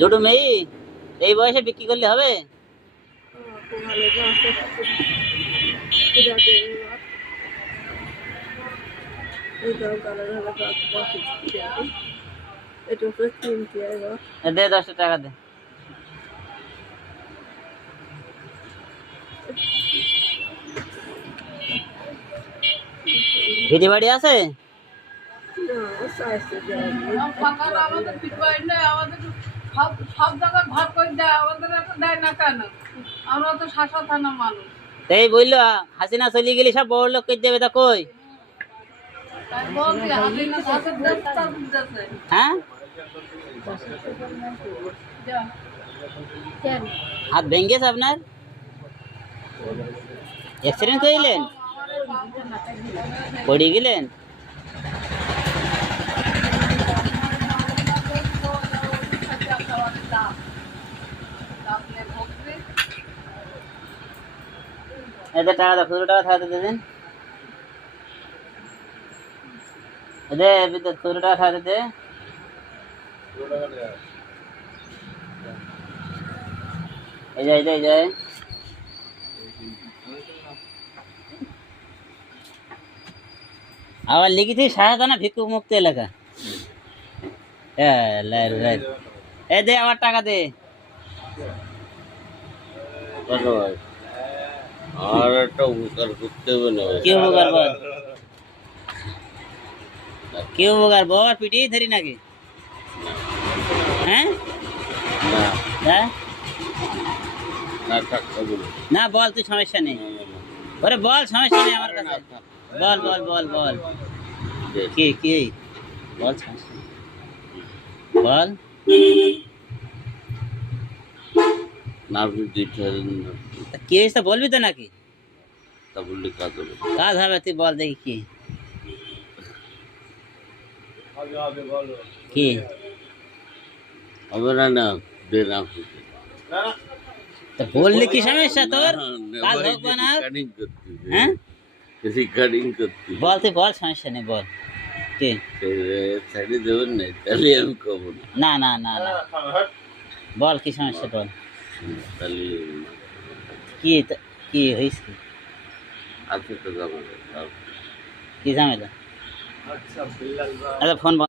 দুটো মেয়ে এই বয়সে বিক্রি করলে হবে? দে 10 টাকা দে। ভিটি বাড়ি আছে? সব জায়গায় ভাগ করে দেয়, আমাদের এত দেয় না কেন? আমরা তো শাসা থানা মানুষ। এই বললো হাসিনা চলে গেলে সব বড় লোক করে দেবে, তা কই? তাই বলছি, হাসিনা শাসক দেশে শাসক দেশে। হ্যাঁ, হাত ভেঙ্গেছে আপনার? অ্যাক্সিডেন্ট করিলেন? পড়ে গেলেন? এদের টাকা দাও, 15 টাকা থাকতে দেবেন। এদের 15 টাকা থাকতে দে। এই যায় আবার লিখেছি শাহজাহানা ভিক্ষুক মুক্ত এলাকা। এ দে আমার টাকা দে। আর একটা উপকার করতে হবে না? কি উপকার বল? কি উপকার বল? পিটি ধরি নাকি? হ্যাঁ হ্যাঁ না বল, তুই সমস্যা নেই। ওরে বল, সমস্যা নেই আমার কাছে। বল বল বল বল কি কি বল, সমস্যা নেই। বল কি হয়েছে বলবি তো নাকি? তা বললে কাজ হবে? কাজ হবে, তুই বল দেখি কি কি হবে না? না দে না, তা বললে কি সমস্যা তোর? কাজ হোক বা না হোক। হ্যাঁ রেকর্ডিং করতে বল, তুই বল, সমস্যা নেই, বল কি? ছাড়ি দেবেন না? তাহলে আমি কব না না না না বল কি সমস্যা বল। তাহলে কি কি হয়েছে? আছে তো কি ঝামেলা? আচ্ছা ফোন